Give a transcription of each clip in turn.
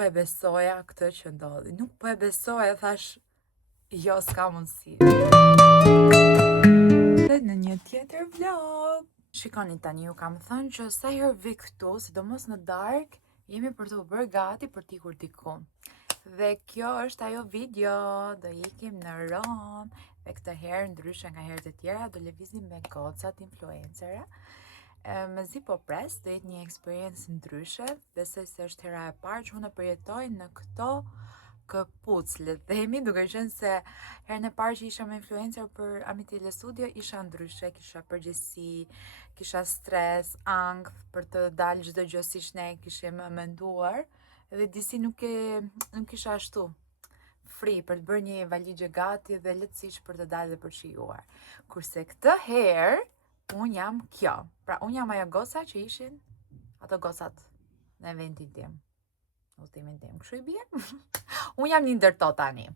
po e besoja këtë që ndodhi. Nuk po e besoja, thash, jo, s'ka mundësi. Në një tjetër vlog. Shikoni tani, ju kam thënë që sa herë vi këtu, sidomos në dark, jemi për të bërë gati për t'ikur diku. Dhe kjo është ajo video, do ikim në Rom, dhe këtë herë, ndryshe nga herët e tjera, do lëvizim me gocat influencera. Mezi po pres, do jetë një eksperiencë ndryshe, besoj se është hera e parë që unë përjetoj në këto këpucë, le të themi, duke qenë se herën e parë që isha me influencer për Amitile Studio, isha ndryshe, kisha përgjegjësi, kisha stres, ankth për të dalë çdo gjë siç ne kishim menduar, dhe disi nuk isha ashtu free për të bërë një valigje gati dhe lehtësisht për të dalë dhe për shijuar. Kurse këtë herë unë jam kjo. Pra unë jam ajo goca që ishin ato gocat në eventin tim. Ultimin tim, kështu i bie. Unë jam një ndërto tani.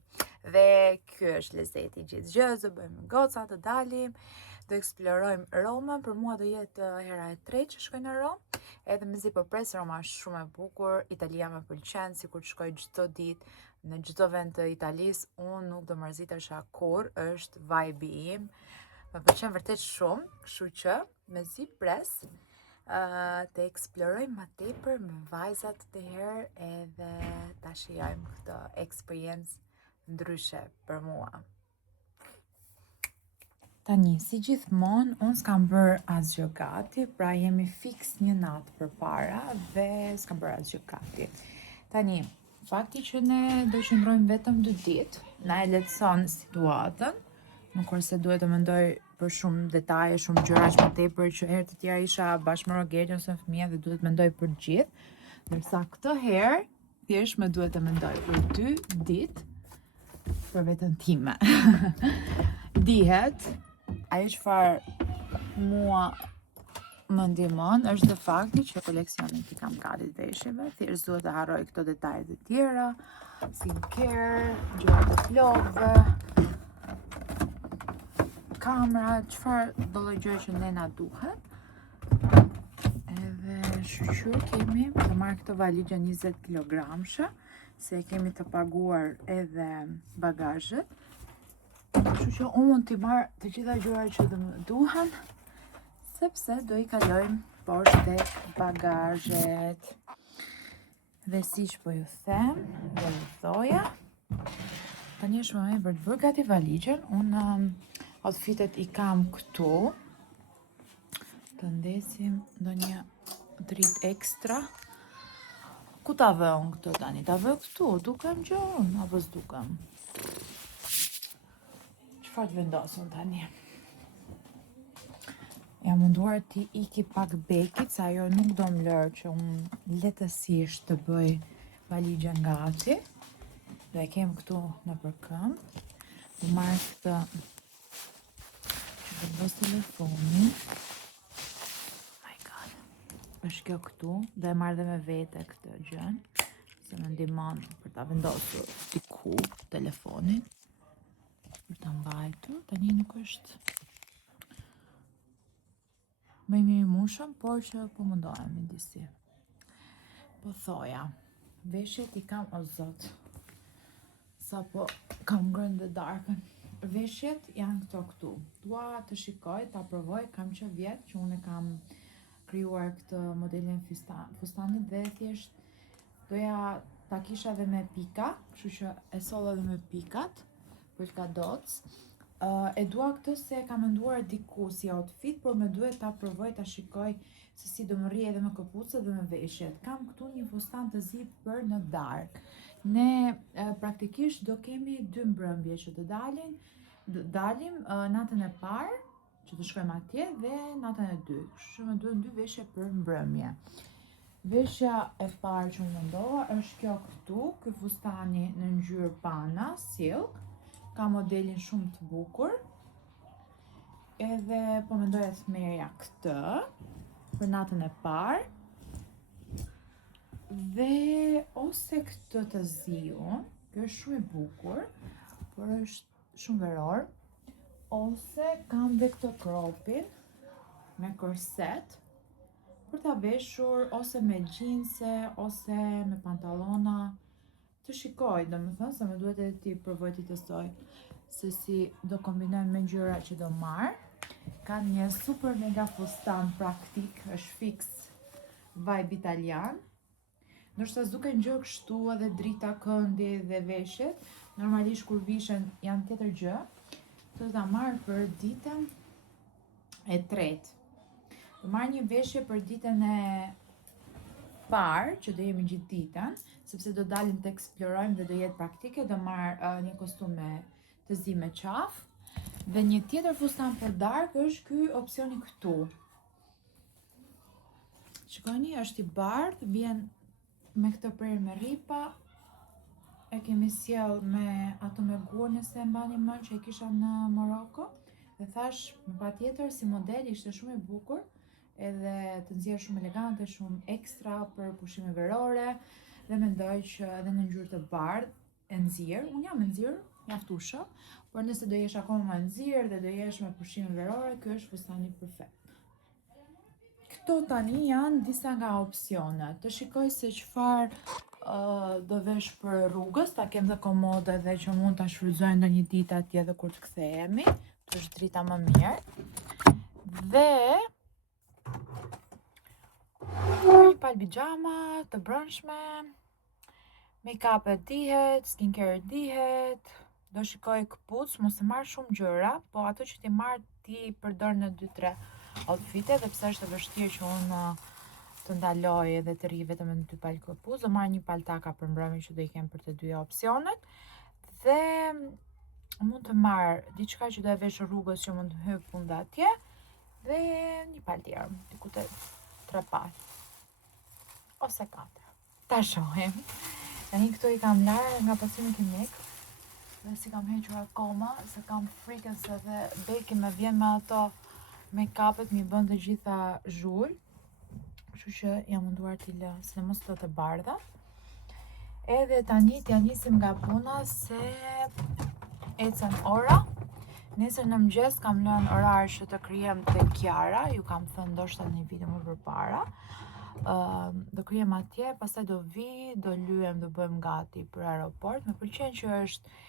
Dhe ky është lezeti gjithë gjës, do bëjmë goca, të dalim, do eksplorojmë Romën. Për mua do jetë hera e tretë që shkoj në Romë. Edhe mezi po pres, Roma është shumë e bukur, Italia më pëlqen, sikur të shkoj çdo ditë në çdo vend të Italisë, unë nuk do mërzitesha kurrë, është vibe im. Më pëlqen vërtet shumë, kështu që mezi pres të eksplorojmë më tepër me vajzat të herë edhe ta shijojmë këtë eksperiencë ndryshe për mua. Tani, si gjithmonë, unë s'kam bërë asgjë gati, pra jemi fiks një natë përpara dhe s'kam bërë asgjë gati. Tani, fakti që ne do qëndrojmë vetëm 2 ditë, na e lehtëson situatën, nuk është se duhet të mendoj për shumë detaje, shumë gjëra që më tepër që herë të tjera isha bashkë me Rogerin ose fëmijë dhe duhet mendoj për gjithë, ndërsa këtë herë thjesht më duhet të mendoj për 2 ditë për veten time. Dihet, ajo çfarë mua më ndihmon është dhe fakti që koleksionin që kam gati të veshjeve, thjesht duhet të harroj këto detajet e tjera, skincare, gjërat e flokëve, kamera, çfarë do lloj gjë që ne na duhet. Edhe shqyr kemi të marrë këtë valigje 20 kg, se kemi të paguar edhe bagazhet. Kështu që unë mund t'i marr të gjitha gjërat që do më duhen, sepse do i kalojmë poshtë tek bagazhet. Dhe siç po ju them, do ju thoja, tani është momenti për të bërë gati valigjen. Unë outfitet i kam këtu. Të ndesim ndonjë dritë ekstra. Ku ta vë unë këto tani? Ta vë këtu, dukem gjë unë, apo s'dukem? Çfarë të vendosëm tani? Jam munduar t'i iki pak bekit, sa ajo nuk do më lërë që unë lehtësisht të bëj valigjen gati. Do e kem këtu në përkëmbë. Do marr këtë që vendos telefonin. My God. Është kjo këtu, do e marr dhe me vete këtë gjën, se më ndihmon për ta vendosur diku telefonin, për ta mbajtur. Tani nuk është më i mirë mushëm, por që po mundohemi disi. Po thoja, veshjet i kam, o zot, sa po kam ngrënë dhe darkën. Veshjet janë këtu. Dua të shikoj, ta provoj, kam që vjetë që unë kam krijuar këtë modelin fustanit dhe thjesht doja ta kisha edhe me pika, kështu që e soll edhe me pikat për ka doc. E dua këtë se kam menduar diku si outfit, por më duhet ta provoj, ta shikoj se si do më rri edhe me këpucët dhe me veshjet. Kam këtu një fustan të zi për në dark. Ne praktikisht do kemi 2 mbrëmje që do dalim natën e parë që të shkojmë atje dhe natën e dytë. Kështu që më duhen 2 veshje për mbrëmje. Veshja e parë që më mendova është kjo këtu, ky fustani në ngjyrë pana, silk, ka modelin shumë të bukur. Edhe po mendoja të merrja këtë për natën e parë. Dhe ose këtë të ziun, kjo është shumë i bukur, por është shumë veror. Ose kam dhe këtë kropin me korset për ta veshur ose me gjinse ose me pantallona. Të shikoj, domethënë se më duhet edhe ti provoj të testoj se si do kombinojnë me ngjyra që do marr. Kanë një super mega fustan praktik, është fix vibe italian. Ndoshta s'duken gjë kështu edhe drita këndi dhe veshjet. Normalisht kur vishen janë tjetër gjë. Do ta marr për ditën e tretë. Do marr një veshje për ditën e parë, që do jemi gjithë ditën, sepse do dalim të eksplorojmë dhe do jetë praktike. Do marr një kostum të zi me qafë. Dhe një tjetër fustan për darkë është ky opsioni këtu. Shikoni, është i bardhë, vjen me këtë prer me ripa. E kemi sjell me ato me gur, nëse e mbani mend që e kisha në Moroko. Dhe thash, me patjetër si model ishte shumë i bukur, edhe të nxjerrë shumë elegante, shumë ekstra për pushime verore, dhe mendoj që edhe në ngjyrë të bardhë e nxjerr, unë jam e nxjerr, mjaftueshë, por nëse do jesh akoma më nxjerr dhe do jesh me pushime verore, ky është fustani perfekt. Këto tani janë disa nga opsionet. Të shikoj se çfarë do vesh për rrugës, ta kem dhe komode dhe që mund ta shfrytëzoj ndonjë ditë atje dhe kur të kthehemi, të është drita më mirë. Dhe një palë pijama të brëndshme, make-up dihet, skincare dihet. Do shikoj këpucë, mos e marr shumë gjëra, po ato që ti marr ti përdor në 2-3 outfite, dhe pse është e vështirë që unë të ndaloj edhe të rri vetëm në 2 palë këpucë, do marr një paltaka për mbrëmje që do i kem për të dyja opsionet, dhe mund të marr diçka që do e vesh rrugës që mund të hyj funda atje, dhe një palë tjetër, diku te 3 palë ose 4. Ta shohim. Tani këto i kam larë nga pacimi kimik. Dhe si kam hequr akoma, se kam frikën se dhe beki me vjen me ato make-upet, mi bën të gjitha zhull. Kështu që jam munduar t'i lë, sidomos këto të bardha. Edhe tani t'ja nisim nga puna se ecën ora. Nesër në mëngjes kam lënë orar që të krijem te Kiara, ju kam thënë ndoshta në një video më përpara. Do krijem atje, pastaj do vi, do lyhem, do bëjmë gati për aeroport. Më pëlqen që është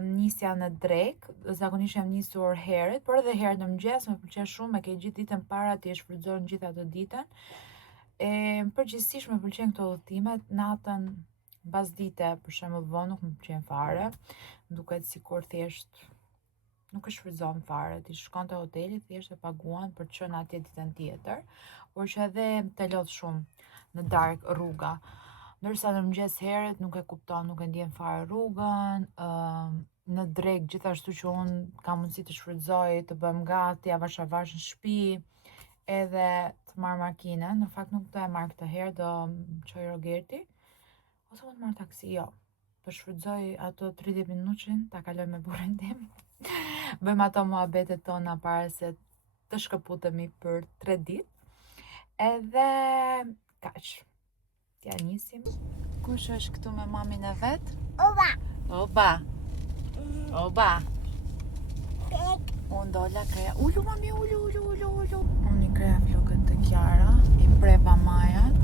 nisja në drek, zakonisht jam nisur herët, por edhe herët në mëngjes më pëlqen shumë, e ke gjithë ditën para ti e shfrytëzon gjithë ato ditën. Përgjithsisht më pëlqen këto udhëtimet, natën mbas dite, për shembull vonë nuk më pëlqen fare. Më duket sikur thjesht nuk e shfrytëzon fare, ti shkon te hoteli, thjesht e paguan për të qenë atje ditën tjetër, por që edhe të lodh shumë në darkë rruga. Ndërsa në mëngjes herët nuk e kupton, nuk e ndjen fare rrugën, në drek gjithashtu që unë kam mundësi të shfrytëzoj, të bëm gati, avash në shtëpi, edhe të marr makinën. Në fakt nuk do e marr këtë herë, do çoj Rogerti, ose mund të marr taksi, jo. Do shfrytëzoj ato 30 minutë, ta kaloj me burrin tim. Bëjmë ato muhabetet tona para se të shkëputemi për 3 ditë. Edhe kaq. T'ja nisim. Kush është këtu me mamin e vet? Oba. Oba. Oba. Unë dolla kreja. Ullu mami, ullu. Unë i kreja flokët të Kiara, i preva majat.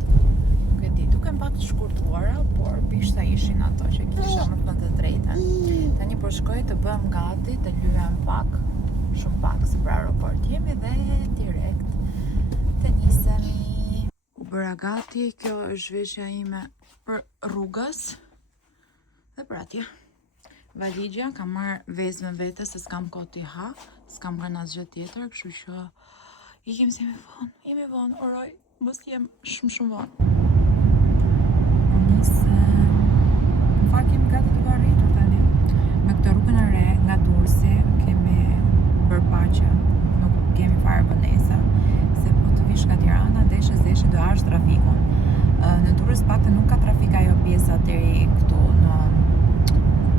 Nuk e di, duken pak të shkurtuara, por bishta ishin ato që kisha më thënë të drejtën. Tani po shkoj të bëm gati, të lyhem pak, shumë pak se për aeroport jemi dhe direkt të nisemi. U bëra gati, kjo është veshja ime për rrugës dhe për atje. Valigja, kam marrë vezë me vete se s'kam kohë t'i ha, s'kam bërë asgjë tjetër, kështu që ikim se jemi vonë, oroj, mos jem shumë vonë. Në fakt kemi gati të arritur tani. Me këtë rrugën e re nga Durrësi kemi bërë paqe, nuk kemi fare bënesa. Nga Tirana, deshe do ashtë trafikun. Në Durrës pakte nuk ka trafik ajo pjesa deri këtu në...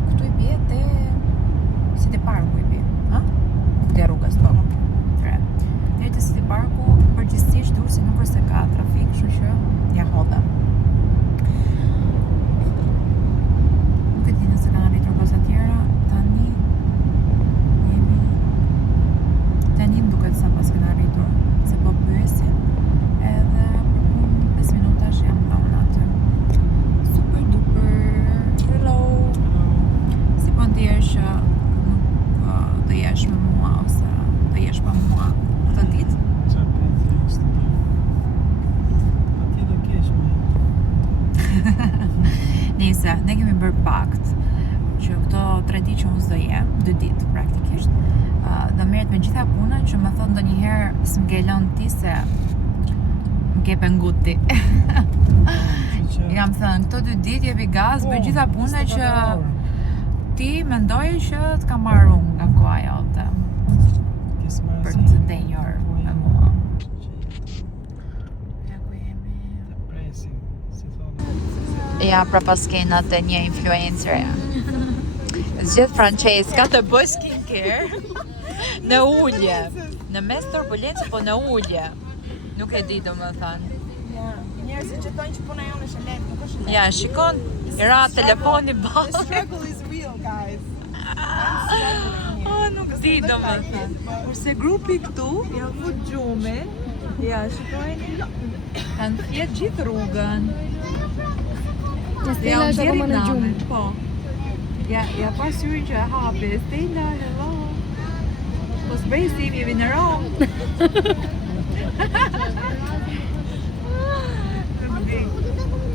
Këtu i bje te... Si te parku i bje, ha? Te rrugës, po. Deri te si te parku, përgjithsisht Durrësi nuk është se ka trafik, kështu që ja hodha. Nuk e di nëse kanë arritur kosa tjera, tani më duket sa pas kanë arritur. Se po pyesim edhe se ne kemi bërë pakt që këto 3 ditë që unë s'do jem, 2 ditë praktikisht, do merret me gjitha puna që më thot ndonjëherë s'mgelon ti se m'ke pengut ti. Jam thënë, këto 2 ditë jepi gaz, bëj gjitha puna që ti mendoje që të ka marrë unë nga koha jote për të ndenjur me mua. Ja ku jemi. Ja pra pas skenat e një influencer. Zgjedh Francesca të bëj skincare në ulje. Në mes turbulencë, po në ulje. Nuk e di domethënë. Njerëzit që thonë që puna jonë është e lehtë, nuk është e lehtë. Ja, shikon, i ra telefoni The ballë. struggle is real, guys. Nuk di domethënë. Kurse grupi këtu ja fut gjumin. Ja, shikojeni. Kanë flet gjithë rrugën. Ja, Stella është akoma në gjumë. Po. Ja pa syrin që e hapi. Stella, hello. Po s'bresim, jemi në Rom.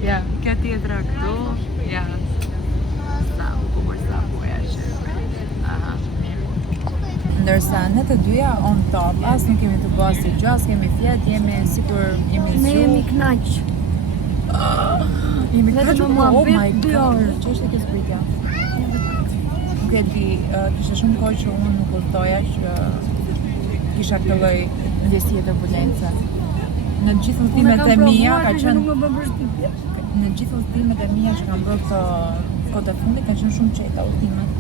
Ja, kjo tjetra këtu. Ja. Sa bukur që. Aha, mirë. Ndërsa ne të dyja on top, as nuk kemi të bërë asnjë gjë, as kemi flet, jemi sikur jemi Ne jemi zgjuar. knaq. Jemi Vetëm këtu, mua oh vet my 2 god. orë. Ç'është kjo zbritja? Nuk e di, kishte shumë kohë që unë nuk kuptoja që kisha këtë lloj ndjesie turbulence. Në gjithë udhëtimet e mia ka qenë Nuk më bën përshtypje. në gjithë udhëtimet e mia që kam bërë këto kohët e fundit kanë qenë shumë qeta udhëtimet.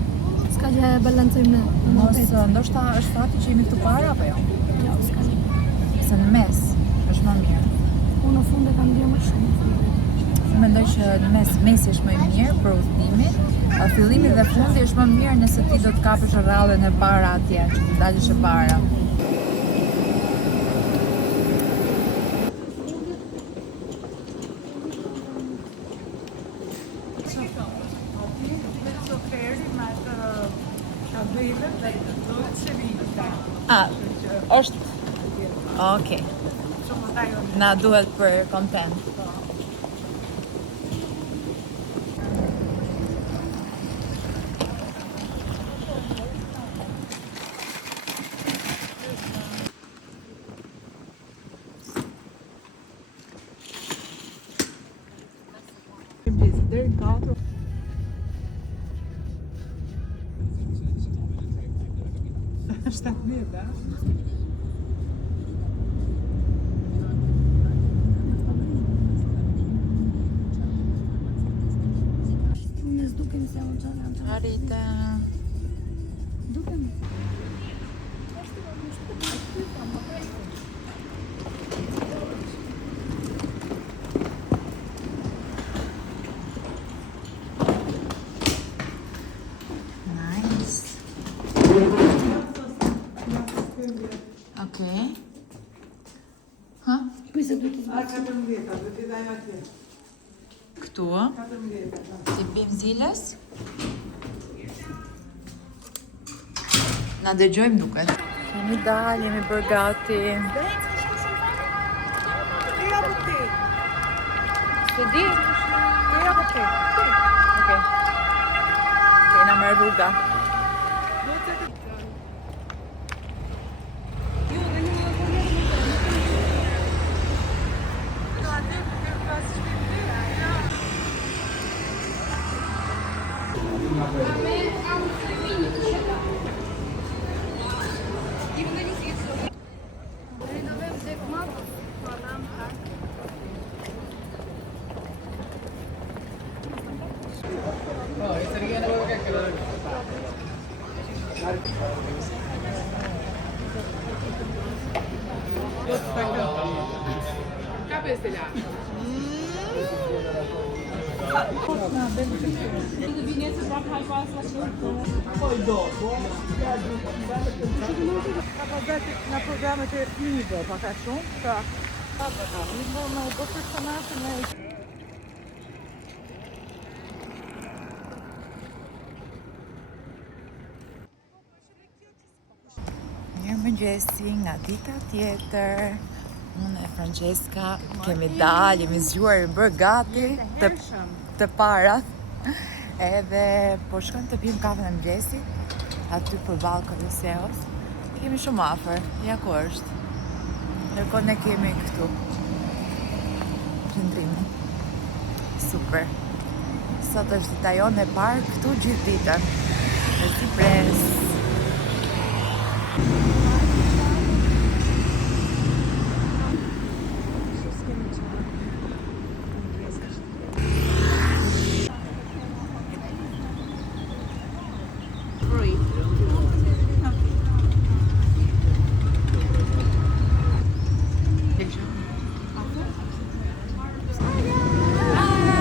S'ka gjë e balancojmë ne. Mos ndoshta është fakti që jemi këtu para apo jo? Jo, s'ka gjë. Se në mes është më mirë. Unë në fund e kam bërë më shumë. Unë mendoj që në mesi është më i mirë për udhëtimin. Fillimi dhe fundi është më mirë nëse ti do të kapësh rrallën e para atje, që të dalësh e para. Është. Okej. Na duhet për content. Deri 4. Ne s'dukem se unë çfarë jam. Arrite. Dukem. Nice. Okej. Ha? Pse duhet të zgjat? 14, do t'i dajmë atje. Këtu, 14. ti bim ziles. Na dëgjojmë duket. Kemi dalë, jemi bërë gati. Ti apo ti? Se di? Ti apo ti? Okej. Kena më rruga. Poi dopo na programet e fëmijëve, pak a shumë, ka më u bë personazhe me Mirëmëngjesi nga dita tjetër. Unë e Francesca kemi dalë, jemi zgjuar, bërë gati të parat. Edhe po shkojmë të pim kafe në mëngjesit, aty përballë Koloseos. Kemi shumë afër, ja ku është. Ndërkohë ne kemi këtu qendrimin. Super. Sot është dita jonë e parë këtu gjithë ditën. Me si pres.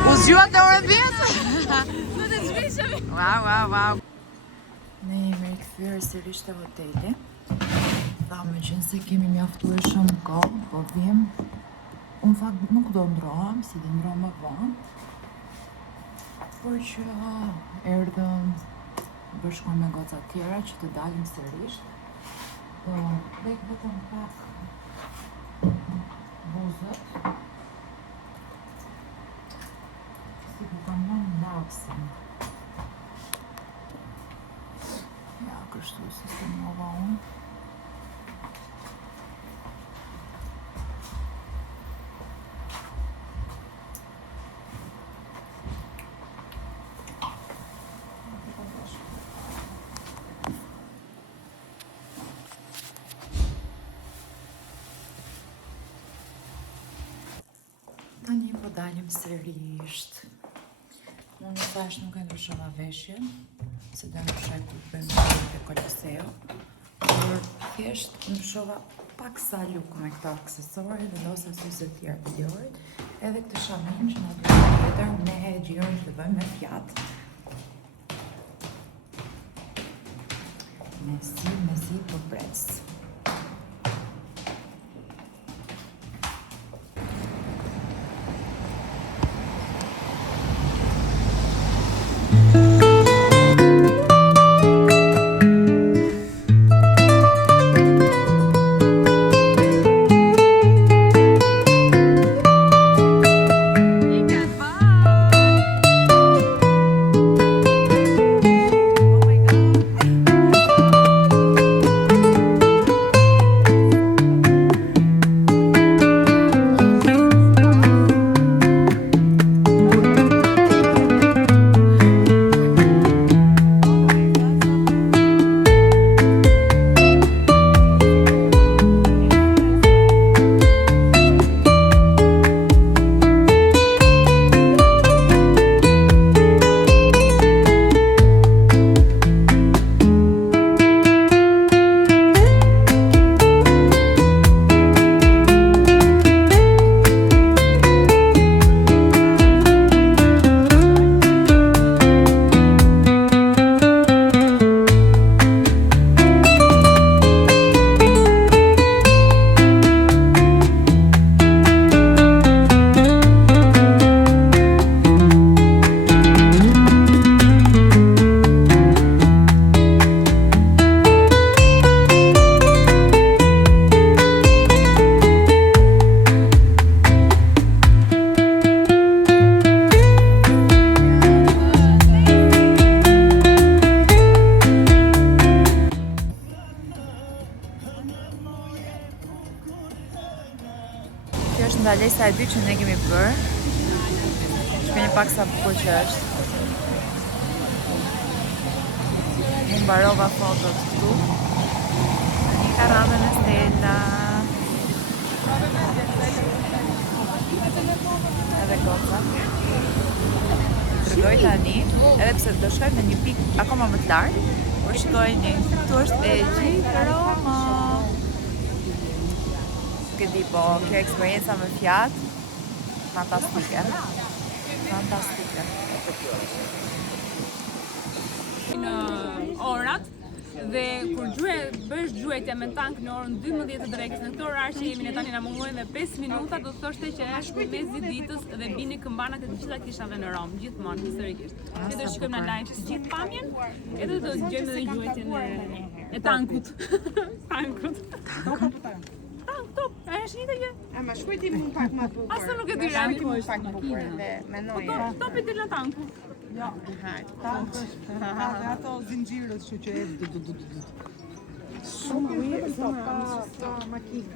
U zgjuat e orën 10? Wow. Ne jemi rikthyer sërish te hoteli. Thamë që nëse kemi mjaftuar shumë kohë, po vim. Unë fakt nuk do ndrohem, si do ndrohem më vonë. Por që erdhëm bashkuar me goca tjera që të dalim sërish. Po, lek vetëm pak buzët. Si ku kam nëmë lapsin. Ja, kështu sistemova unë. Tani po dalim sërisht. Unë në thash nuk e ndryshova veshjen, se do ndryshoj kur bëjmë te Koloseo, por thjesht ndryshova pak sa look me këto aksesore, vendosa syze të tjera të Diorit, edhe këtë shamin që na duhet tjetër, ne e gjiron që të bëjmë me fjatë. Mesi po pres. Kjo është ndalesa e dytë që ne kemi bërë. Shpeni pak sa bukur që është. Unë mbarova fotot këtu. Një karavën e Stella. Edhe goca. Tregoj tani, edhe pse do shkojmë në një pikë akoma më të lartë, por shikojeni, këtu është e gjithë Roma. Këti po, kjo eksperienca me fjatë, fantastike. Në orat dhe kur bësh gjuetja me tank në orën 12 të drekës, në këtë orar që jemi ne tani na mungohen dhe 5 minuta, do të thoshte që është mes ditës dhe bini këmbanat e të gjitha kishave në Rom, gjithmonë historikisht. Ne do shkojmë në live të gjithë pamjen, edhe do dëgjojmë edhe gjuetjen e tankut. Tankut. Top, a është një të gjë? A ma shkujti mu pak ma bukur. Asa nuk e di rami. Shkujti mu pak bukur dhe menoj. Topi të në tanku. Ja, ka dhe ato zinxhirët që e shumë mirë, pa makinë.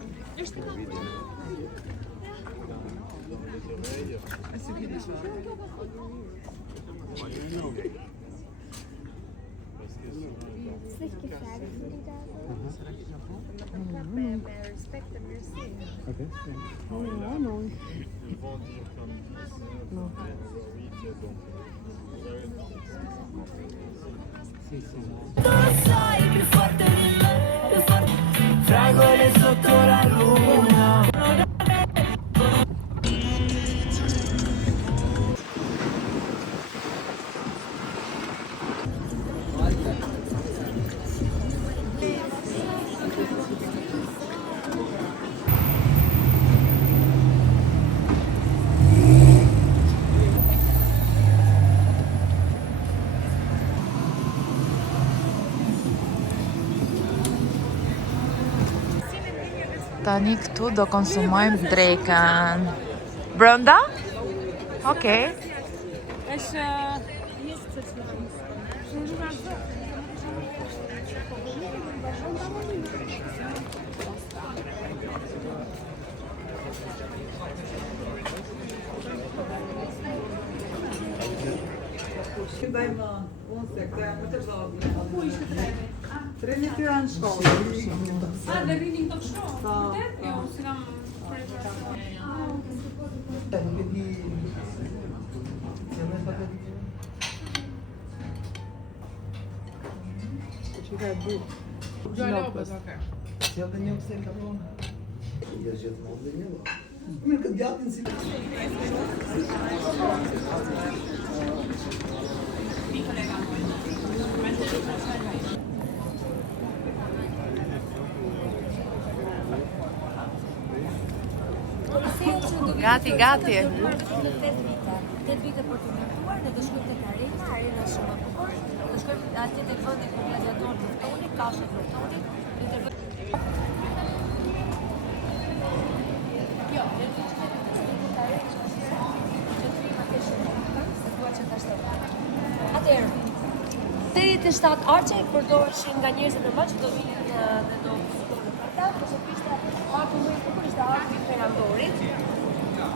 Tani këtu do konsumojmë drekën. Brenda? Okej. Është Ndaj më, unë se këtë janë më të zogë. Ku ishte treni? Treni të janë shkollë. dhe rrinin të kështu. Jo, si kam Që ka e bu. Gjallopës, Sjell dhe një pse ka thonë. Ja gjithmonë dhe një. Mirë këtë djatin si. Gati, gati. 8 vite për të mentuar, ne do shkojmë tek arena, arena shumë e bukur. Do shkojmë atje tek vendi ku gladiatorët luftonin, kafshët luftonin. Jo, ne do të shkojmë tek arena, që trima ke shumë, se dua që ta shtoj. Atëherë, 87 arçe përdoreshin nga njerëzit normal që do vinin dhe do fitonin ata, por ishte arku më i bukur ishte arku i Perandorit.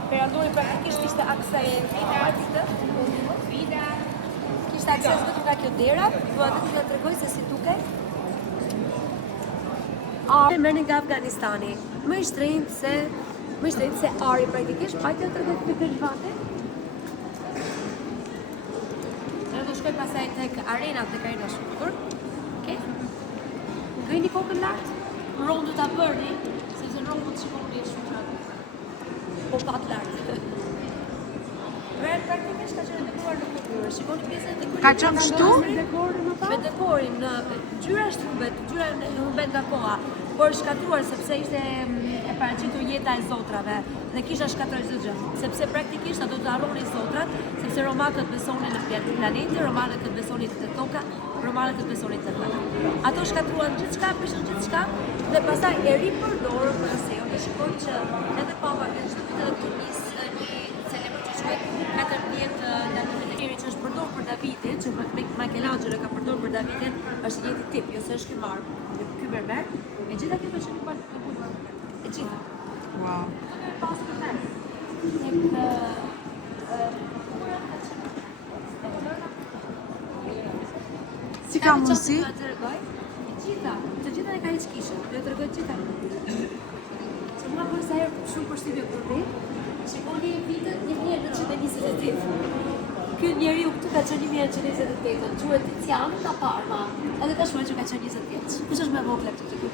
Perandori praktikisht ishte akses kishte akses vetëm nga kjo dera, dua vetëm t'ja tregoj se si dukej. Ari merrni nga Afganistani. Më i shtrenjtë se ari praktikisht, pa t'ja tregoj këtë vate. Ne do shkoj pasaj tek arena shkutur. Okej? Ngrini kokën lart, rondu ta bërni, sepse në rondu të shikoni shumë qartë. Po pat lartë. Praktikisht ka qenë dekoruar në kulturë. Shikoni pjesën e dekorimit. Ka qenë kështu? Me dekorin, gjyra shtumbet, gjyra humbet nga koha, por shkatruar sepse ishte e paraqitur jeta e zotrave dhe kisha shkatruar çdo gjë. Sepse praktikisht ato të harronin zotrat, sepse romakët besonin në planetin, romanët besonin te toka, romanët besonin te hëna. Ato shkatruan gjithçka, prishën gjithçka dhe pastaj e ripërdorën për se ne shikojmë që edhe papa ka shtuar të nisë një celebër që quhet 14 që është përdorur për Davidin, që Michelangelo ka përdorur për Davidin, është një tip, jo se është ky marmë, ky mermer, e gjitha këto që nuk kanë bukur. E gjitha. Wow. Pas për Si ka mundësi? Të gjitha e ka heq kishën, do të rregoj gjitha. Që mua bërë sa herë shumë përshtypje për ne, shikoni vitet 1928. Ky njeriu këtu ka qenë 1928, quhet Tiziano da Parma. Edhe ka shkruar që ka qenë 20 vjeç. Kush është më e vogla këtu te ky?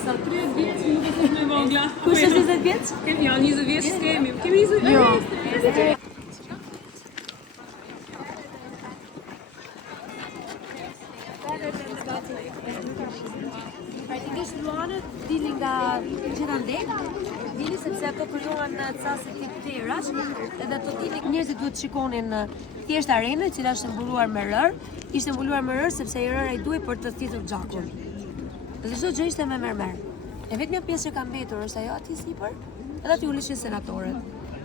sa 30 vjeç nuk e kemi më vogla. Kush është 20 vjeç? Kemi janë 20 vjeç kemi. Kemi 20 vjeç. Jo. Praktikisht luanët dilin nga gjitha ndek, dili sepse ato kryuan ca se tip terash, edhe ato dili njerëzit duhet shikonin thjesht arenën, e cila është mbuluar me rër, ishte mbuluar me rër sepse i rëra i duhej për të thithur gjakun. Dhe çdo gjë ishte me mermer. E vetmja pjesë që ka mbetur është ajo aty sipër, edhe aty uleshin senatorët.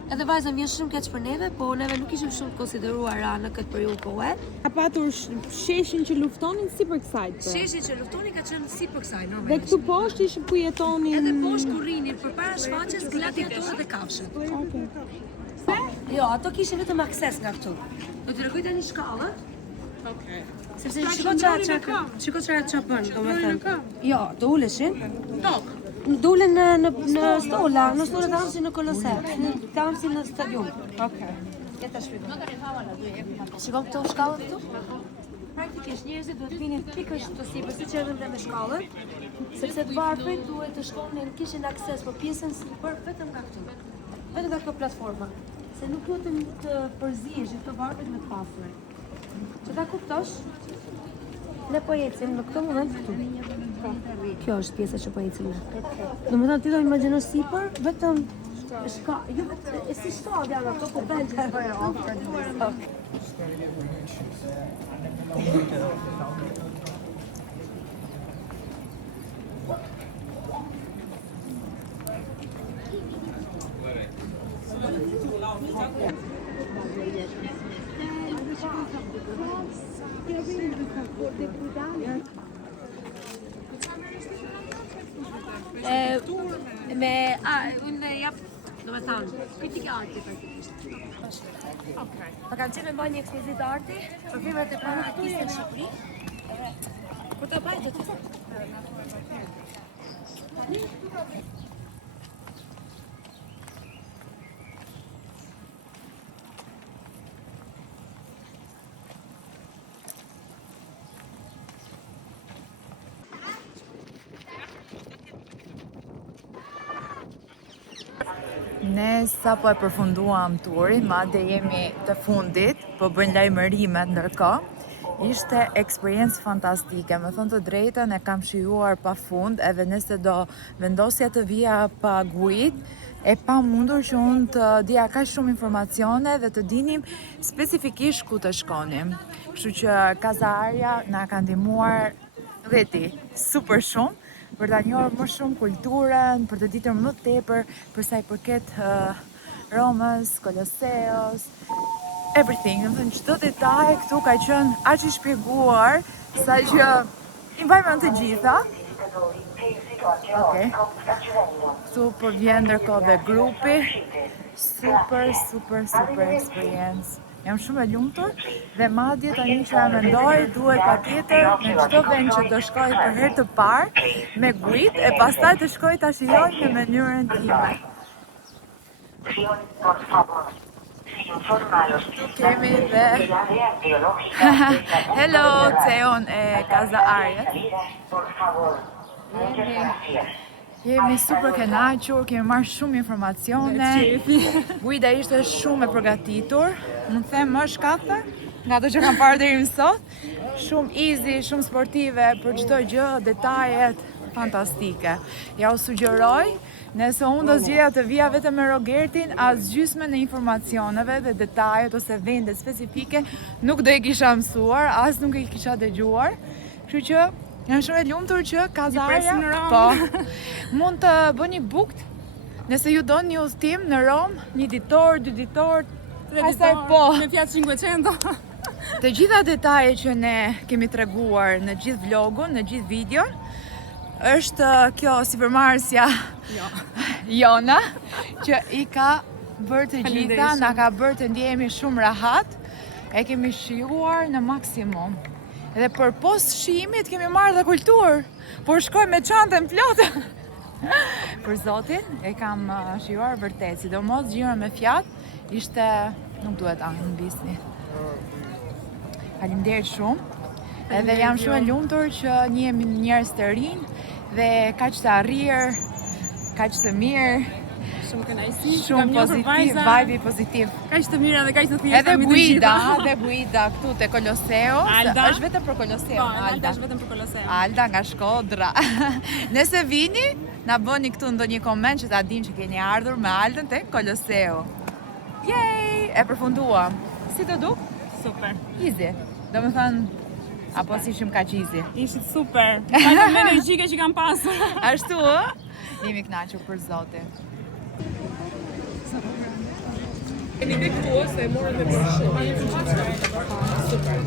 Edhe vajza vjen shumë keq për neve, po neve nuk ishim shumë të konsideruara në këtë periudhë kohe. Ka patur sheshin që luftonin si për kësaj. Sheshi që luftoni ka qenë si për kësaj, Dhe normalisht. këtu poshtë ishim ku jetonin. Edhe poshtë ku rrinin përpara shfaqjes gladiatorët dhe kafshët. Jo, ato kishin vetëm akses nga këtu. Do t'ju rregoj tani shkallët. Okej. Sepse shiko çfarë bën, domethënë. Jo, do uleshin. Tok. Do ulen në stola, në stola të amësin në Kolose, të amësin në stadium. Okej. Jeta shpikon. Shikon këto shkallët këtu? Praktikisht njerëzit duhet vinin pikërisht të sipër, siç erdhëm dhe me shkallët, sepse të varfrit duhet të shkonin, kishin akses për pjesën sipër vetëm nga këtu. Vetëm nga këto platforma. Se nuk duhet të përziheshin këto varfrit me të pasura. Që ta kuptosh? Ne po ecim në këtë moment këtu. Kjo është pjesa që po ecim ne. Domethënë ti do imagjinosh sipër vetëm jo si shkallë janë ato po bën unë jap, domethënë, kritikë arti praktikisht. Pa kanë qenë me bëj një ekspozitë arti për firmat e para artiste në Shqipëri. Kur ta bëj do të Ne sa po e përfunduam turin, madje jemi të fundit, po bëjnë lajmërimet ndërkohë. Ishte eksperiencë fantastike, me thënë të drejtën e kam shijuar pa fund, edhe nëse do vendosja të vija pa guid, e pa mundur që unë të dija kaq shumë informacione dhe të dinim specifikisht ku të shkonim. Kështu që Kaza Arja na ka ndihmuar veti super shumë për ta njohur më shumë kulturën, për të ditur më tepër për sa i përket Romës, Koloseos, everything. Do të thënë çdo detaj këtu ka qenë aq i shpjeguar sa që i mbaj mend të gjitha. Okej. Këtu po vjen ndërkohë dhe grupi. Super eksperiencë. Jam shumë e lumtur dhe madje tani që e mendoj duhet patjetër në çdo vend që do shkoj për herë të parë me guid e pastaj të shkoj ta shijoj në mënyrën time. Tu kemi dhe Hello, Ceon e Kaza Arjes. Jemi super kënaqur, kemi marrë shumë informacione. Guida ishte shumë e përgatitur. Mund të them më shkatër nga ato që kam parë deri më sot. Shumë easy, shumë sportive për çdo gjë, detajet fantastike. Ja u sugjeroj, nëse unë do zgjeja të vija vetëm me Rogertin, as gjysmën e informacioneve dhe detajet ose vendet specifike nuk do i kisha mësuar, as nuk i kisha dëgjuar. Kështu që jam shumë e lumtur që Kaza Arja mund të bëni booked nëse ju doni një udhëtim në Rom, 1 ditor, 2 ditor, 3 ditor, me Fiat 500. Të gjitha detajet që ne kemi treguar në gjithë vlogun, në gjithë videon, është kjo sipërmarrësja Jona, që i ka bërë të gjitha, na ka bërë të ndjehemi shumë rahat, e kemi shijuar në maksimum. Edhe për post shijimit kemi marrë dhe kulturë, por shkoj me çantën plotë. Për zotin, e kam shijuar vërtet, sidomos gjirën me Fiat, ishte, nuk duhet mbisni. Faleminderit shumë. Edhe jam shumë e lumtur që njihemi njerëz të rinj dhe kaq të arrir, kaq të mirë. Shumë kënaqësi, shumë pozitiv, vibe pozitiv. Kaq të mira dhe kaq të thjeshta Edhe Guida këtu te Koloseu, është vetëm për Koloseu, Alda është vetëm për Koloseu. Alda nga Shkodra. Nëse vini, na bëni këtu ndonjë koment që ta dim që keni ardhur me Aldën te Koloseu. Yay! E përfunduam. Si të duk? Super. Easy. Domethënë, apo si ishim kaq easy. Ishit super. Ka më energjike që kam pasur. Ashtu ë? Jemi kënaqur për zotin. Keni dhe këtu ose e morën me për shumë. Super,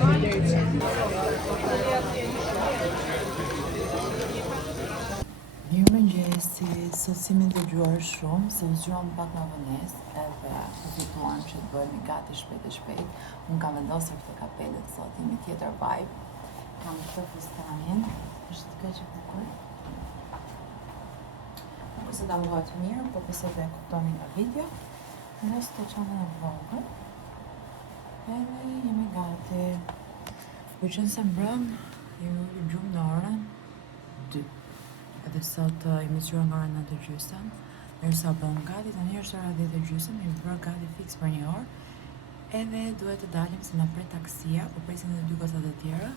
Mirëmëngjesi, sot si më dëgjuar shumë, se u zgjuam pak në vones, edhe u fituan që të bëhemi gati shpejt. Unë kam vendosur këtë kapelet sot, jemi tjetër vibe. Kam këtë fustanin, është të kaq e bukur. Nuk se ta vuhat mirë, po pse të e kuptoni nga video. Në së të qanë në vlogën. Edhe jemi gati. Po qënë se mbrëm, jemi u gjumë në orën 2. Edhe sot jemi zgjuar nga ora 9:30, ndërsa bëm gati, tani është ora 10:30, jemi bërë gati fiks për 1 orë. Edhe duhet të dalim se na pret taksia, po presin edhe 2 goca të tjera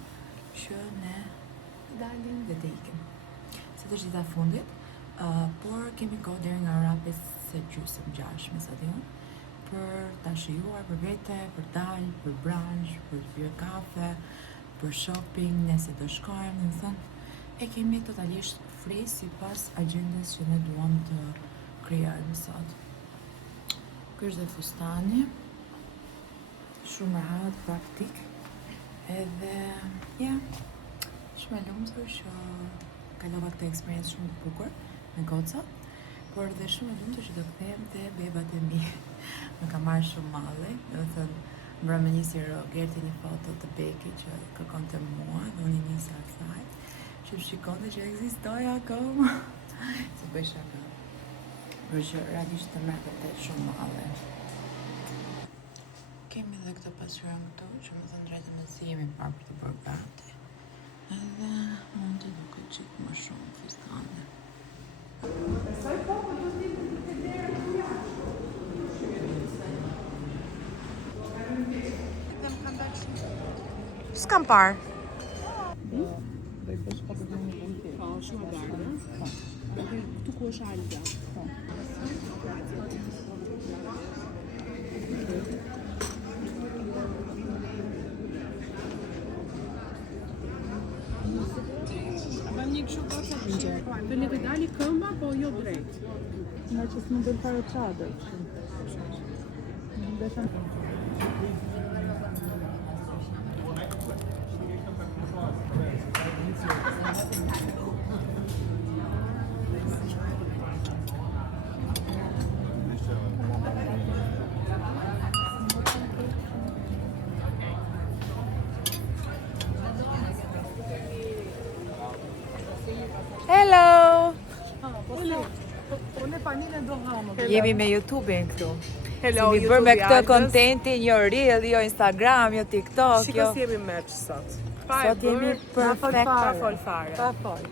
që ne dalim dhe të ikim. Sot është dita e fundit, por kemi kohë deri nga ora 5:30, 6 me sa diun, për ta shijuar për vete, për dalë, për brunch, për të pirë kafe, për shopping, nëse do shkojmë, më thënë, e kemi totalisht free si pas agendës që ne duam të krijojmë sot. Ky është dhe fustani, shumë rahat, praktik, edhe, shumë e lumtur që kalova këtë eksperiencë shumë të bukur me goca, por dhe shumë e lumtur që do kthehem te bebat e mi. Më ka marrë shumë malli, do të thënë, mbra me nisi Rogerti një foto të Beki që kërkonte mua dhe unë i nisi asaj. Që shikonte që ekzistoj akoma. Se bëj shaka. Por që realisht të mërë shumë male. Kemi dhe këto pasqyra këtu, që më thënë drejtë me si jemi parë për të bërë gati. Edhe mund të duke qikë më shumë fustane. S'kam parë. Shumë e bardhë. Këtu ku është Alga. Bëm një kështu goca të të le të dali këmba, po jo drejt. Nga që s'më del fare çadër. Hello! Unë e panin e do hamë. Jemi me YouTube-in këtu. Hello, Si mi bërë me këtë kontentin, jo Reel, jo Instagram, jo TikTok, jo... Shiko si jemi merch sot. Sot jemi perfekt. Pa fol fare. Pa fol.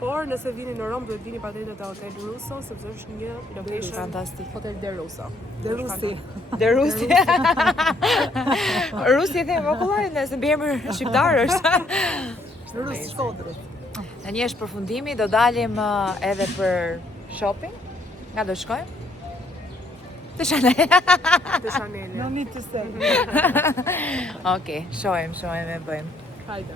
Por nëse vini në Rom duhet vini patjetër te Hotel Russo, sepse është një location Fantastik. Hotel De Russo. De Rusi. De Rusi. Rusi e themi popullarin, nëse bjemër shqiptar është. Rus Shkodrës. Tani është përfundimi, do dalim edhe për shopping. Nga do shkojmë? Të Chanel. Te Chanel. No need to say. Okej, shohim e bëjmë. Hajde.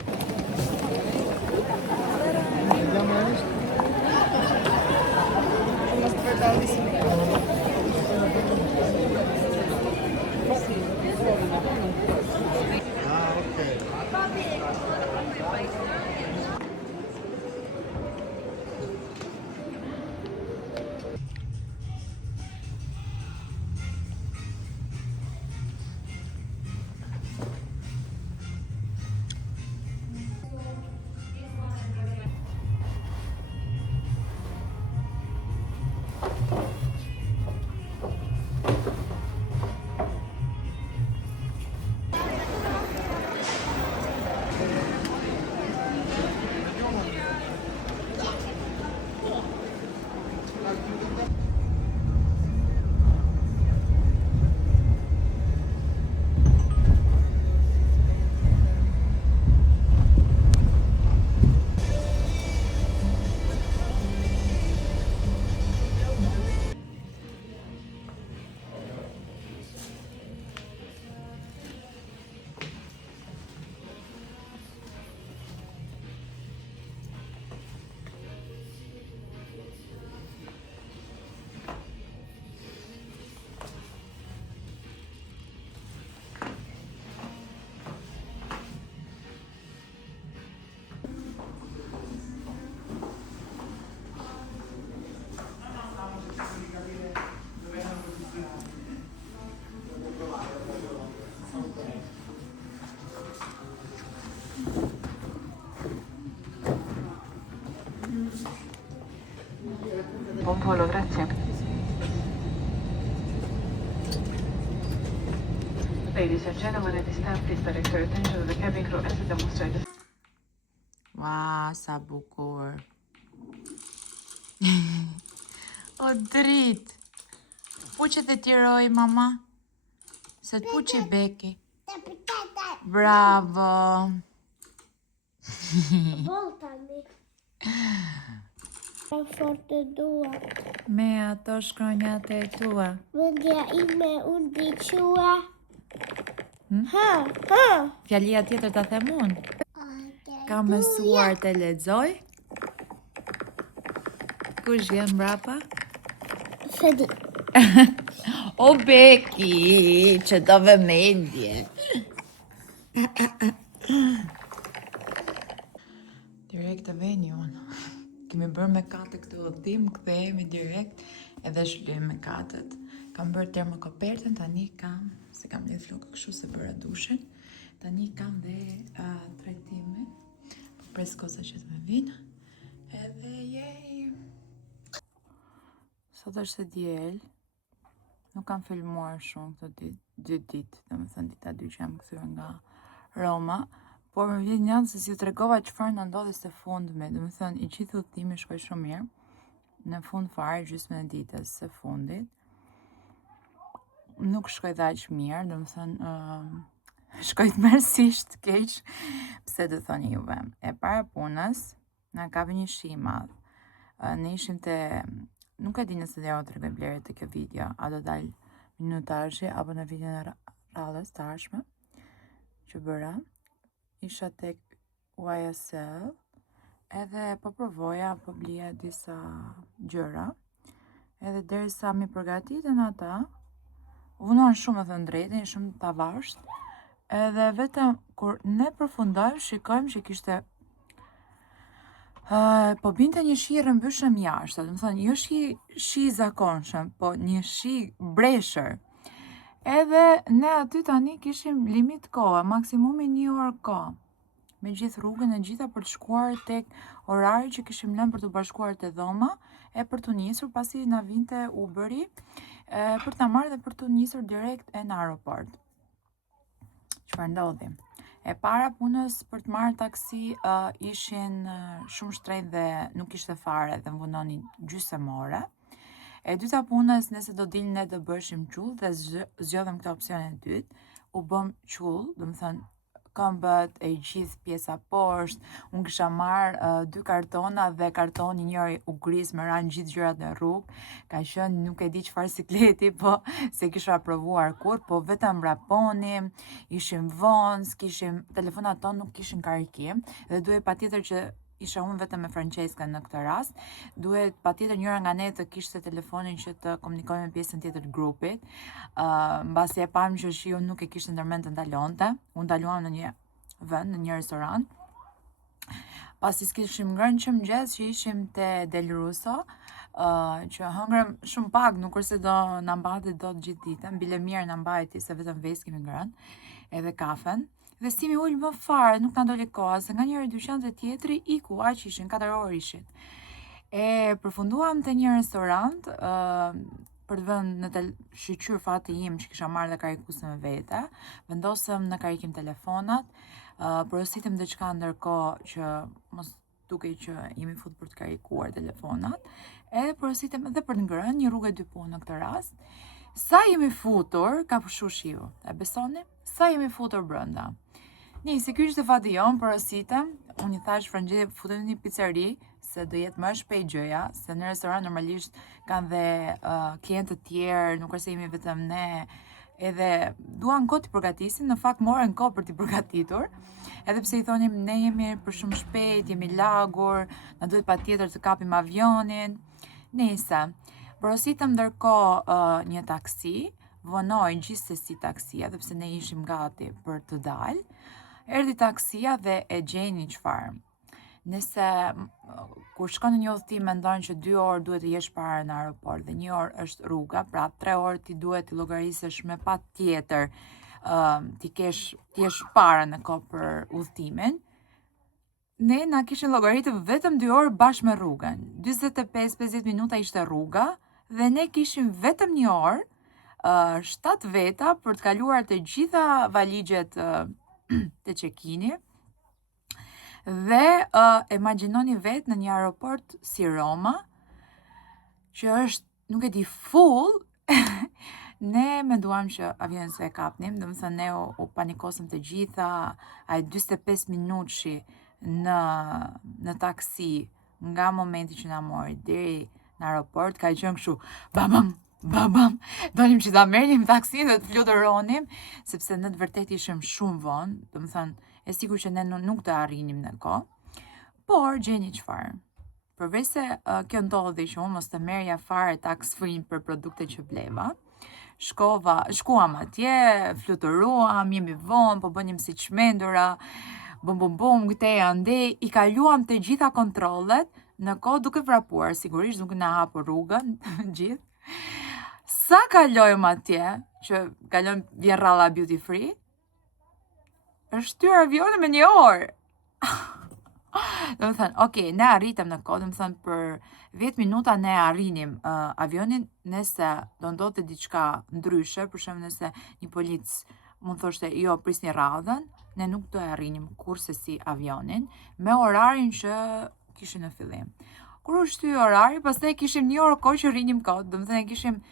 volo, grazie. Ladies and gentlemen, it is time please direct your attention to the cabin crew as we demonstrate this. Wow, sa bukur. O drit. Puqet e tiroj, mama. Se të puqi beki. Bravo. Voltami. Forte dua. Me ato shkronjat e tua. Vëndja ime unë diqua. Ha. Fjalia tjetër ta them unë. Ka mësuar të lexoj. Kush vjen mbrapa? Fedi. O Beki, që do vëmendje. Direkt të venjun. Kemi bërë me katë këtë udhim, kthehemi direkt edhe shlyejmë me katët. Kam bërë termokopertën, tani kam, se kam lidh flokë kështu se bëra dushin. Tani kam dhe trajtimin. Pres kosa që të më vinë. Edhe jej. Sot është e diel. Nuk kam filmuar shumë këto dy ditë, domethënë dita 2 që jam kthyer nga Roma, por më vjen një se si ju tregova çfarë na ndodhi së fundmi, domethënë i gjithë udhëtimi shkoi shumë mirë. Në fund fare gjysmën e ditës së fundit nuk shkoi dhe aq mirë, domethënë shkoi tmerrsisht keq, pse do thoni juve. E para punës na kapi një shi i madh. Ne ishim te nuk e di nëse dhe o të regoj Blerit të kjo video, a do dal minutazhi apo në video në radhës të ardhshme që bëra. Isha tek YSL edhe po provoja, po blija disa gjëra edhe derisa mi përgatiten ata, vunohen shumë e thënë drejtën, shumë të avasht edhe vetëm kur ne përfundojmë shikojmë që kishte po binte një shi i rrëmbyshëm jashtë, do të thënë jo shi i zakonshëm, po një shi breshër. Edhe ne aty tani kishim limit kohë, maksimumi 1 orë kohë. Me gjithë rrugën e gjitha për të shkuar tek orari që kishim lënë për të bashkuar te dhoma e për të nisur pasi na vinte Uberi për ta marrë dhe për të nisur direkt në aeroport. Çfarë ndodhi? E para punës për të marrë taksi ishin shumë shtrejt dhe nuk ishte fare dhe më vunonin gjysmore. E dyta punës, nëse do dilin ne do bëshim qull dhe zgjodhem këtë opsion e dytë, u bëm qull, do më thënë këmbët e gjithë pjesa poshtë, unë kisha marrë 2 kartona dhe kartoni njëri u gris me ranë gjithë gjërat në rrugë, ka qenë nuk e di çfarë sikleti, po se kisha provuar kur, po vetëm mbraponim, ishim vonë, kishim telefonat tonë nuk kishin karikim, dhe duhet patjetër që isha unë vetëm me Francesca në këtë rast, duhet patjetër njëra nga ne të kishte telefonin që të komunikojmë me pjesën tjetër të grupit. Mbasi e pam që shiu nuk e kishte ndërmend të ndalonte, unë ndaluam në një vend, në një restorant. Pasi s'kishim ngrënë që mëngjes që ishim te Del Russo, që hëngrëm shumë pak, nuk kurse do na mbajti dot gjithë ditën, bile mirë na mbajti se vetëm veç kemi ngrënë, edhe kafen. Dhe stimi ul më fare, nuk na doli koha, se nga njëri dyqan dhe tjetri iku, aq ishin, 4 orë ishin. E përfunduam te një restorant, për të vënë në shqyr fati im që kisha marrë dhe karikusin me vete, vendosëm në karikim telefonat, porositëm diçka ndërkohë që mos dukej që jemi fut për të karikuar telefonat, edhe porositëm edhe për të ngrënë një rrugë 2 punë në këtë rast. Sa jemi futur, ka pushu shiu, e besoni? Sa jemi futur brenda. Nisi, ky ishte fati jon, porositëm, unë i thash Frangje, futem në një pizzeri, se do jetë më shpejt gjëja, se në restoran normalisht kanë dhe klientë të tjerë, nuk është se jemi vetëm ne, edhe duan kohë të përgatisin, në fakt morën kohë për t'i përgatitur, edhe pse i thonim ne jemi për shumë shpejt, jemi lagur, na duhet patjetër të kapim avionin. Nisa, porositëm ndërkohë një taksi, vonoi gjithsesi taksia, dhe pse ne ishim gati për të dalë, erdhi taksia dhe e gjeni çfarë. Nëse kur shkon në një udhëtim mendon që 2 orë duhet të jesh para në aeroport dhe 1 orë është rruga, pra 3 orë ti duhet të llogarisësh me patjetër ti jesh para në kohë për udhëtimin. ne na kishin llogaritur vetëm 2 orë bashkë me rrugën. 45-50 minuta ishte rruga dhe ne kishim vetëm 1 orë, 7 veta për të kaluar të gjitha valigjet të check-ini. Dhe imagjinoni vetë në një aeroport si Roma, që është, nuk e di, full, ne menduam që avionin se e kapnim, domethënë ne u panikosëm të gjitha, ai 45 minutëshi në taksi nga momenti që na mori deri në aeroport ka qenë kështu bam bam, donim që ta merrnim taksinë dhe të fluturonim, sepse në të vërtetë ishim shumë vonë, domethënë e sigurt që ne nuk të arrinim në kohë. Por gjeni çfarë? Përveç se kjo ndodhi që unë mos të merrja fare tax free për produktet që bleva, shkuam atje, fluturuam, jemi vonë, po bënim si çmendura, bum, këtej andej, i kaluam të gjitha kontrollet, në kohë duke vrapuar, sigurisht duke na hapur rrugën, gjithë. Sa kalojmë atje, që kalojmë vjen rralla duty free, është shtyr avioni me 1 orë. Domethënë, okay, ne arritëm në kohë, domethënë për 10 minuta ne arrinim avionin, nëse do ndodhte diçka ndryshe, për shembull nëse një polic mund thoshte jo prisni radhën, ne nuk do e arrinim kurse si avionin me orarin që kishim në fillim. Kur u shtyi orari, pastaj kishim 1 orë kohë që rrinim kot, domethënë kishim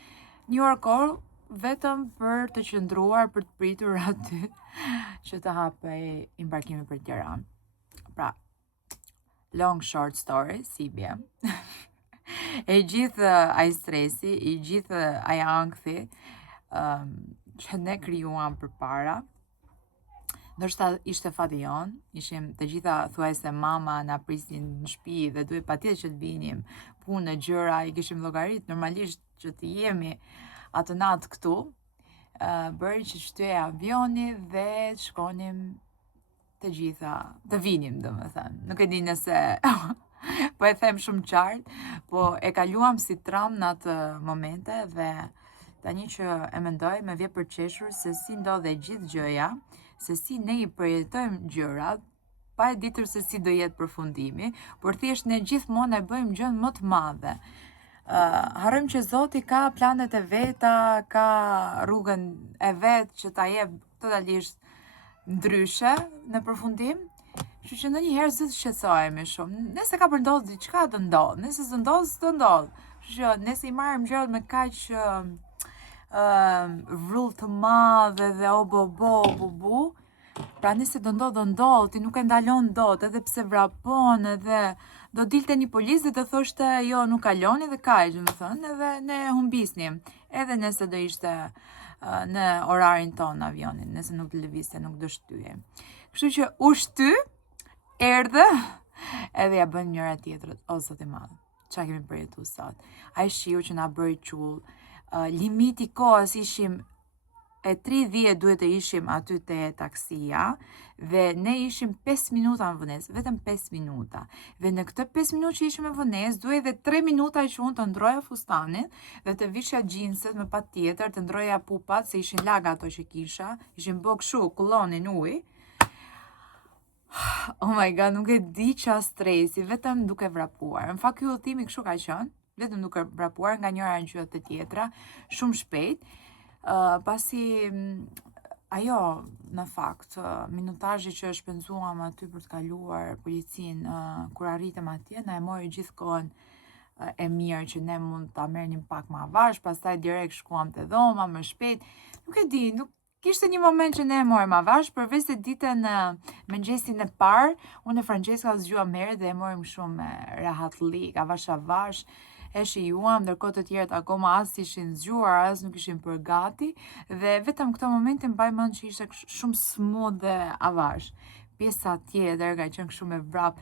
1 orë kohë vetëm për të qëndruar, për të pritur aty që të hapej embarkimi për Tiranë. Pra, long short story, si bie. E gjithë ai stresi, i gjithë ai ankthi që ne krijuam përpara. Ndoshta ishte fati jon, ishim të gjitha thuajse mama na prisnin në shtëpi dhe duhet patjetër që të vinim punë, gjëra, i kishim llogarit normalisht që të jemi atë natë këtu, bëri që shtyej avioni dhe të shkonim të gjitha, të vinim domethënë. Nuk e di nëse po e them shumë qartë, po e kaluam si tram në atë momente dhe tani që e mendoj me vjen për qeshur se si ndodhe gjithë gjëja, se si ne i përjetojmë gjërat, pa e ditur se si do jetë përfundimi, por thjesht ne gjithmonë e bëjmë gjën më të madhe. Harrojmë që Zoti ka planet e veta, ka rrugën e vet që ta jep totalisht ndryshe në përfundim. Kështu që ndonjëherë zë të shqetësohemi shumë. Nëse ka për ndodhur diçka, do ndodh. Nëse s'do ndodh, s'do ndodh. Kështu që nëse i marrim gjërat me kaq vrull të madhe dhe bu, pra nëse do ndodh, ti nuk e ndalon dot, edhe pse vrapon, edhe do dilte një policë dhe të thoshte jo, nuk kaloni dhe kaq, domethënë, edhe ne humbisnim, edhe nëse do ishte në orarin ton avionin, nëse nuk lëvizte, nuk do shtyhej. Kështu që u shty, erdhë, edhe ja bën njëra tjetrën, o Zoti i madh. Çfarë kemi përjetuar sot? Ai shiu që na bëri qull, limiti kohës ishim e 3:10 duhet të ishim aty te taksia dhe ne ishim 5 minuta në vonesë, vetëm 5 minuta. Dhe në këtë 5 minuta që ishim në vonesë, duhet edhe 3 minuta që unë të ndroja fustanin dhe të vishja xhinset me patjetër, të ndroja pupat se ishin larg ato që kisha, ishin bë kështu, kullonin ujë. Oh my god, nuk e di qa stresi, vetëm duke vrapuar. Në fakt ky udhëtimi kështu ka qenë, vetëm duke vrapuar nga njëra në gjëra të tjetra, shumë shpejt. Pasi ajo në fakt minutazhi që shpenzuam aty për të kaluar policinë kur arritëm atje na e mori gjithë kohën e mirë që ne mund ta merrnim pak më avash, pastaj direkt shkuam te dhoma më shpejt. Nuk e di, nuk kishte një moment që ne e morëm avash, përveç se ditën mëngjesin e parë, unë e Francesca zgjuam herë dhe e morëm shumë me rahatlik, avash. E shijuam, ndërkohë të tjerët akoma as ishin zgjuar, as nuk ishin për gati, dhe vetëm këto momente mbaj mend që ishte shumë smooth dhe avash. Pjesa tjetër ka qenë kështu me vrap,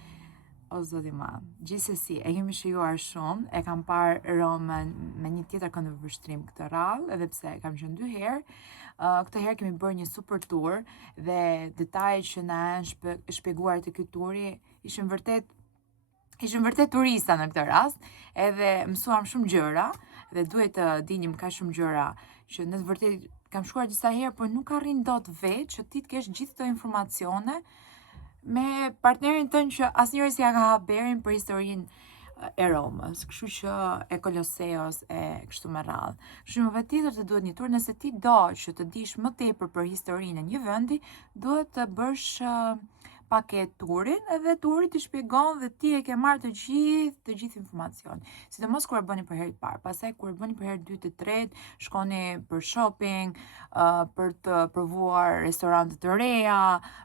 o Zoti i madh. Gjithsesi, e kemi shijuar shumë, e kam parë Romën me një tjetër këndvështrim këtë radhë, edhe pse kam qenë 2 herë. Këtë herë kemi bërë një super tour dhe detajet që na janë shpjeguar te ky turi ishin vërtet turista në këtë rast, edhe mësuam shumë gjëra dhe duhet të dinim ka shumë gjëra që në të vërtet kam shkuar disa herë, por nuk arrin dot vetë që ti të kesh gjithë këto informacione me partnerin tënë që asnjëri s'ja ka haberin për historinë e Romës, kështu që e Koloseos e kështu me radhë. Kështu më vetë tjetër të duhet një tur, nëse ti do që të dish më tepër për historinë e një vendi, duhet të bësh paket turin, edhe turi të shpjegon dhe ti e ke marrë të gjithë informacion. Sidomos kur e bëni për herë të parë, pastaj kur e bëni për herë të dytë të tretë, shkoni për shopping, për të provuar restorante të reja,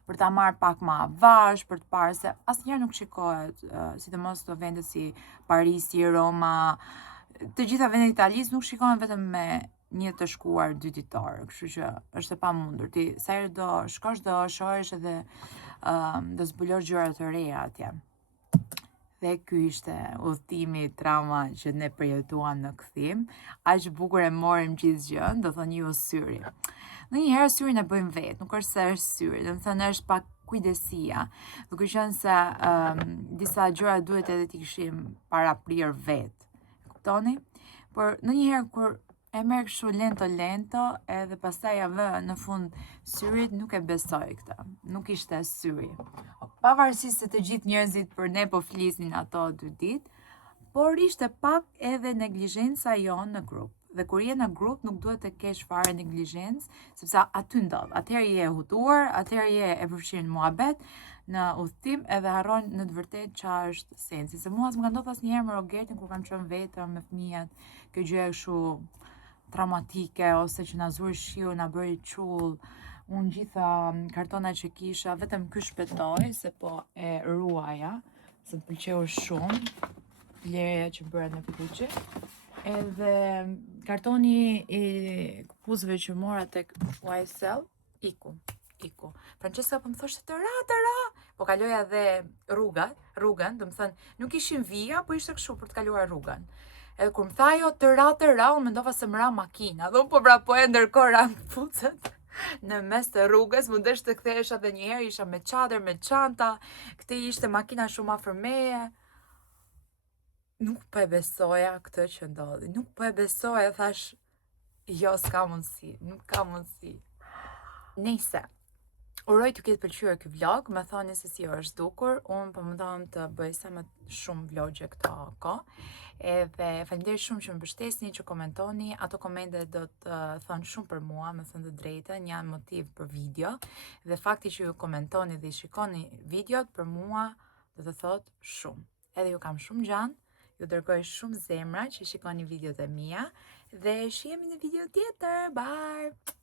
për ta marrë pak më avash, për të parë se asnjëherë nuk shikohet, sidomos të vende si Parisi, Roma, të gjitha vendet e Italisë nuk shikohen vetëm me një të shkuar 2 ditor, kështu që është e pamundur. Ti sa herë do shkosh do shohësh edhe do zbulosh gjëra të reja atje. Dhe ky ishte udhëtimi trauma që ne përjetuam në kthim. Aq bukur e morëm gjithë gjën, do thonë ju syri. Ndonjëherë syrin e bëjmë vetë, nuk është se është syri, do të thënë është pak kujdesia. Duke qenë se disa gjëra duhet edhe t'i kishim paraprir vetë. Kuptoni? Por ndonjëherë kur e merr kështu lento edhe pastaj ja vë në fund syrit, nuk e besoj këtë. Nuk ishte syri. Pavarësisht se të gjithë njerëzit për ne po flisnin ato 2 ditë, por ishte pak edhe neglizhenca jonë në grup. Dhe kur je në grup nuk duhet të kesh fare neglizhencë, sepse aty ndodh. Atëherë je e hutuar, atëherë je e përfshirë në muhabet, në udhtim edhe harron në të vërtetë çfarë është sensi. Se mua s'm ka ndodhur asnjëherë me Rogertin kur kam qenë vetëm me fëmijët, kjo gjë e kështu traumatike ose që na zuri shiu, na bëri çull. Unë gjitha kartonat që kisha, vetëm ky shpëtoi se po e ruaja, se të pëlqeu shumë, lereja që bëra në fuqi. Edhe kartoni i këpucëve që mora tek YSL, iku. Francesca po më thoshte të ra, po kaloja dhe rrugën, do të thënë, nuk ishin vija, po ishte kështu për të kaluar rrugën. Edhe kur më tha jo të ra, unë mendova se më ra makina, dhe unë po vrapoja ndërkohë ra këpucët në mes të rrugës, më desh të kthehesha edhe një herë, isha me çadër, me çanta, këtë ishte makina shumë afër meje. Nuk po e besoja këtë që ndodhi, nuk po e besoja, thash, jo, s'ka mundësi, nuk ka mundësi. Nëse uroj të ketë pëlqyer ky vlog, më thoni se si është dukur, unë po mundon të bëj sa më shumë vlogje këto kohë. Edhe faleminderit shumë që më mbështesni, që komentoni, ato komente do të thonë shumë për mua, më thënë të drejtën, janë motiv për video, dhe fakti që ju komentoni dhe shikoni videot për mua do të thotë shumë. Edhe ju kam shumë gjanë, ju dërgoj shumë zemra që shikoni videot e mia dhe shihemi në video tjetër. Bye!